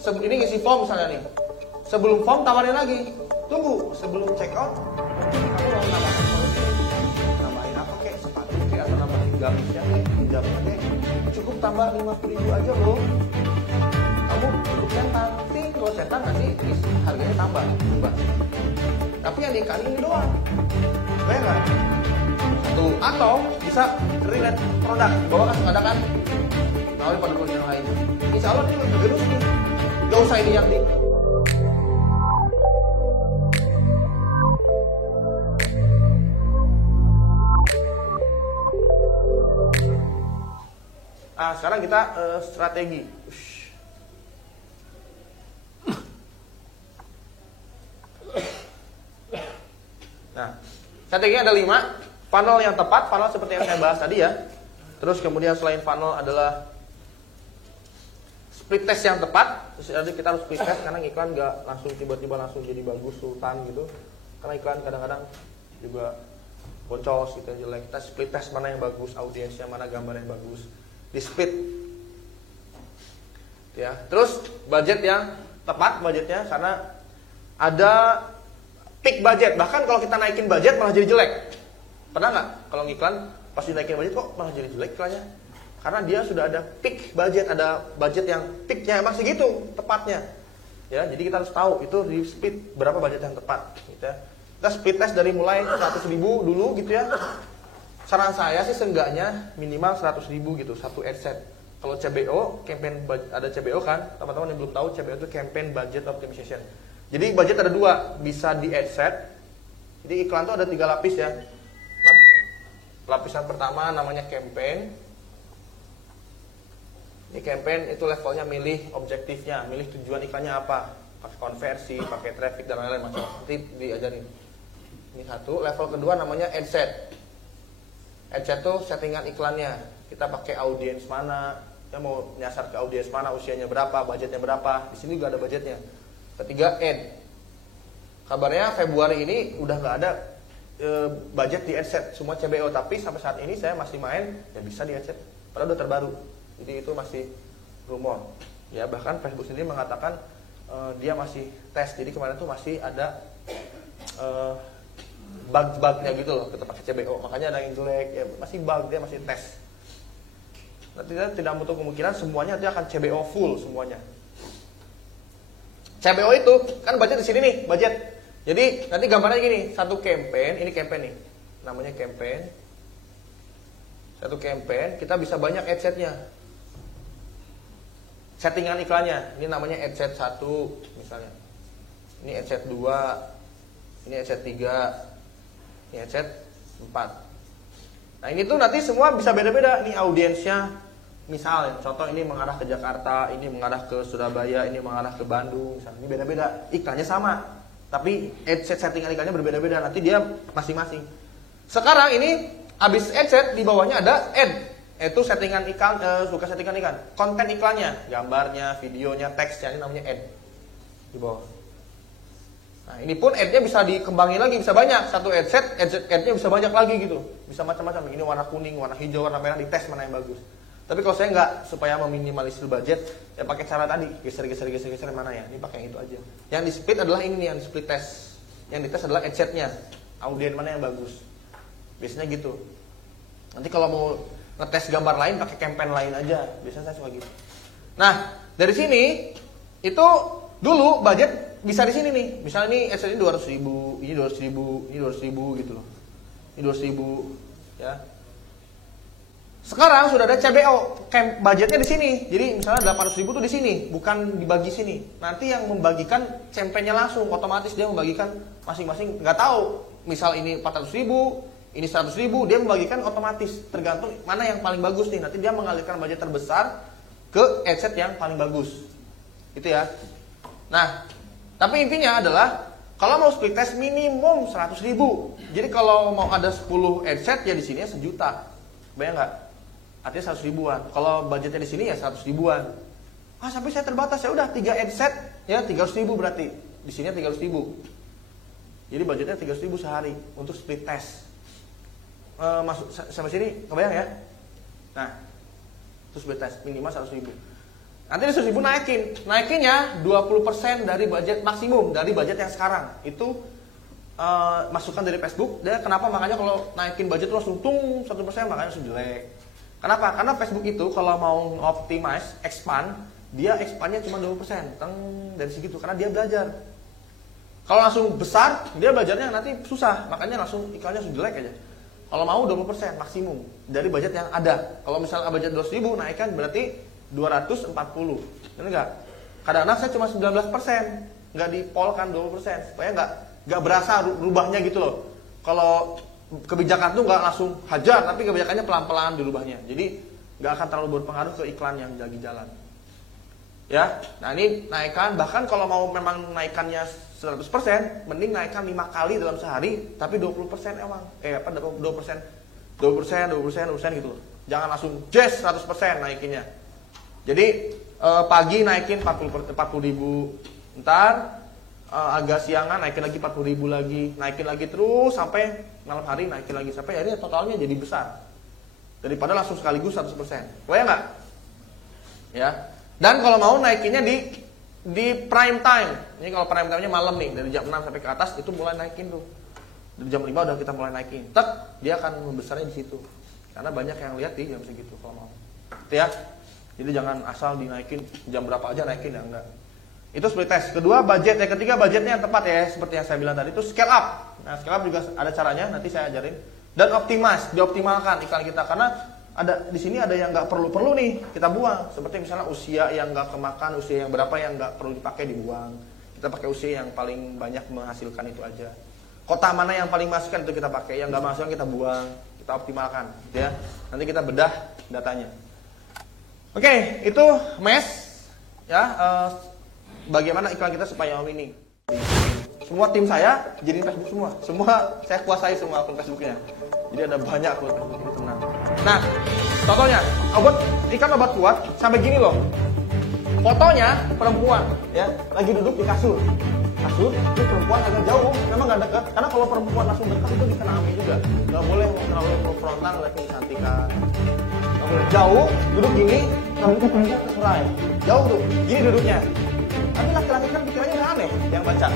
ini ngisi form misalnya nih. Sebelum form tawarin lagi. Tunggu, sebelum check out kamu mau nambahin apa kek, sepatu kek, atau nambahin gamisnya kek, hijabnya kek. Cukup tambah 50.000 aja loh. Kamu perlu centang, kalau centang nanti harganya tambah, berubah. Tapi yang diikan ini doang. Bayang nggak? Satu, atau bisa relate produk, bawa langsung ada kan? Nawarin pada produk yang lain. Insya Allah ini lebih gerus nih. Gak usah ini yang di. Nah, sekarang kita strategi. Nah, strateginya ada 5. Funnel yang tepat, funnel seperti yang saya bahas tadi ya. Terus kemudian selain funnel adalah split test yang tepat. Terus kita harus split test karena iklan nggak langsung tiba-tiba langsung jadi bagus sultan gitu. Karena iklan kadang-kadang juga boncos gitu, jelek. Kita split test mana yang bagus, audiensnya mana, gambar yang bagus, di split. Ya, terus budget yang tepat budgetnya karena ada peak budget. Bahkan kalau kita naikin budget malah jadi jelek. Pernah nggak kalau ngiklan pas dinaikin budget kok malah jadi jelek iklannya? Karena dia sudah ada peak budget, ada budget yang peaknya emang segitu tepatnya. Ya, jadi kita harus tahu itu di split berapa budget yang tepat. Gitu ya. Kita split test dari mulai 100.000 dulu gitu ya. Saran saya sih seenggaknya minimal 100.000 gitu satu ad set. Kalau CBO, campaign ada CBO kan, teman-teman yang belum tahu CBO itu campaign budget optimization. Jadi budget ada 2, bisa di ad set. Jadi iklan itu ada 3 lapis ya. Lapisan pertama namanya campaign. Ini campaign itu levelnya milih objektifnya, milih tujuan iklannya apa, pakai konversi, pakai traffic dan lain-lain macam. Nanti diajarin. Ini satu. Level kedua namanya ad set. Ad set itu settingan iklannya. Kita pakai audiens mana, kita mau nyasar ke audiens mana, usianya berapa, budgetnya berapa. Di sini juga ada budgetnya. Ketiga ad. Kabarnya Februari ini udah nggak ada budget di ad set, semua CBO, tapi sampai saat ini saya masih main ya bisa di ad set, padahal udah terbaru. Jadi itu masih rumor. Ya bahkan Facebook sendiri mengatakan dia masih tes. Jadi kemarin tuh masih ada bug-bugnya gitu loh kita pakai CBO. Makanya ada yang jelek, ya masih bug, dia masih tes. Nanti tidak menutup kemungkinan semuanya nanti akan CBO full semuanya. CBO itu kan budget di sini nih, budget. Jadi nanti gambarnya gini, satu campaign, ini campaign nih, namanya campaign. Satu campaign, kita bisa banyak ad setnya. Settingan iklannya, ini namanya ad set 1 misalnya. Ini ad set 2, ini ad set 3, ini ad set 4. Nah ini tuh nanti semua bisa beda-beda nih audiensnya. Misalnya, contoh ini mengarah ke Jakarta, ini mengarah ke Surabaya, ini mengarah ke Bandung, misalnya. Ini beda-beda, iklannya sama. Tapi ad set settingan iklannya berbeda-beda, nanti dia masing-masing. Sekarang ini habis ad set di bawahnya ada ad, itu settingan iklan, bukan settingan iklan, konten iklannya, gambarnya, videonya, teksnya, ini namanya ad di bawah. Nah ini pun ad-nya bisa dikembangin lagi, bisa banyak. Satu ad set, ad-nya bisa banyak lagi gitu, bisa macam-macam. Ini warna kuning, warna hijau, warna merah, dites mana yang bagus. Tapi kalau saya nggak, supaya meminimalisir budget, ya pakai cara tadi, geser mana ya, ini pakai yang itu aja. Yang di split adalah ini, yang di split test. Yang di tes adalah ad setnya, audien mana yang bagus. Biasanya gitu. Nanti kalau mau ngetes gambar lain, pakai campaign lain aja. Biasanya saya suka gitu. Nah, dari sini, itu dulu budget bisa di sini nih. Misalnya ini ad set ini 200.000, ini 200.000, ini 200.000 gitu loh. Ini 200.000, ya. Sekarang sudah ada CBO, budgetnya di sini. Jadi misalnya 800.000 tuh di sini, bukan dibagi sini. Nanti yang membagikan campaignnya langsung, otomatis dia membagikan masing-masing. Nggak tahu, misal ini 400.000, ini 100.000, dia membagikan otomatis. Tergantung mana yang paling bagus nih. Nanti dia mengalihkan budget terbesar ke ad set yang paling bagus. Gitu ya. Nah, tapi intinya adalah kalau mau split test minimum 100.000. Jadi kalau mau ada 10 ad set ya di sini 1 juta. Bayang nggak? Artinya 100 ribuan. Kalau budgetnya di sini ya 100 ribuan. Ah sampai saya terbatas, ya udah 3 ad set ya 300.000 berarti. Di sini 300.000. Jadi budgetnya 300.000 sehari untuk split test. Masuk sampai sini kebayang ya? Nah, terus split test minimal 100.000. Nanti di 100.000 naikinnya 20% dari budget maksimum, dari budget yang sekarang. Itu masukan dari Facebook. Dan kenapa makanya kalau naikin budget langsung tung 1% makanya langsung jelek. Kenapa? Karena Facebook itu kalau mau optimize, expand, dia expandnya cuma 20%. Dari segitu, karena dia belajar. Kalau langsung besar, dia belajarnya nanti susah. Makanya langsung iklannya langsung jelek aja. Kalau mau 20% maksimum dari budget yang ada. Kalau misalnya budget 200.000 naikkan berarti 240. Ini enggak. Kadang-kadang saya cuma 19%. Enggak dipolkan 20%. Supaya enggak berasa rubahnya gitu loh. Kalau kebijakan tuh enggak langsung hajar, tapi kebijakannya pelan-pelan dirubahnya. Jadi enggak akan terlalu berpengaruh ke iklan yang lagi jalan. Ya, nah ini naikkan, bahkan kalau mau memang naikannya 100%, mending naikkan 5 kali dalam sehari, tapi 20% emang. 20% gitu. Jangan langsung jazz 100% naikinnya. Jadi pagi naikin 40.000, ntar agak siangan naikin lagi 40.000 lagi, naikin lagi terus sampai malam hari naikin lagi sampai akhirnya totalnya jadi besar. Daripada langsung sekaligus 100%. Boleh nggak? Ya. Dan kalau mau naikinnya di prime time. Ini kalau prime time-nya malam nih, dari jam 6 sampai ke atas itu mulai naikin tuh. Dari jam 5 udah kita mulai naikin. Tek, dia akan membesarnya di situ. Karena banyak yang lihat di jam segitu kalau mau. Gitu ya. Jadi jangan asal dinaikin jam berapa aja naikin ya, enggak. Itu seperti tes. Kedua budget, yang ketiga budgetnya yang tepat ya, seperti yang saya bilang tadi itu scale up. Nah, scale up juga ada caranya, nanti saya ajarin. Dan optimize, dioptimalkan iklan kita karena ada di sini ada yang nggak perlu nih kita buang, seperti misalnya usia yang nggak kemakan, usia yang berapa yang nggak perlu dipakai dibuang. Kita pakai usia yang paling banyak menghasilkan itu aja. Kota mana yang paling menghasilkan itu kita pakai, yang nggak menghasilkan kita buang, kita optimalkan, gitu ya. Nanti kita bedah datanya. Oke, itu mes ya. Bagaimana iklan kita supaya winning. Semua tim saya jadi Facebook semua saya kuasai semua akun Facebooknya. Jadi ada banyak akun Facebook ini tenang. Nah, contohnya ikan obat kuat sampai gini loh. Fotonya perempuan ya lagi duduk di kasur. Itu perempuan agak jauh, memang nggak dekat. Karena kalau perempuan langsung dekat itu dikena amin juga. Nggak boleh terlalu frontal, lagi cantikan. Nggak boleh jauh, duduk gini, sambil ke serai. Jauh tuh, gini duduknya. Tapi laki-laki kan pikirannya aneh yang baca.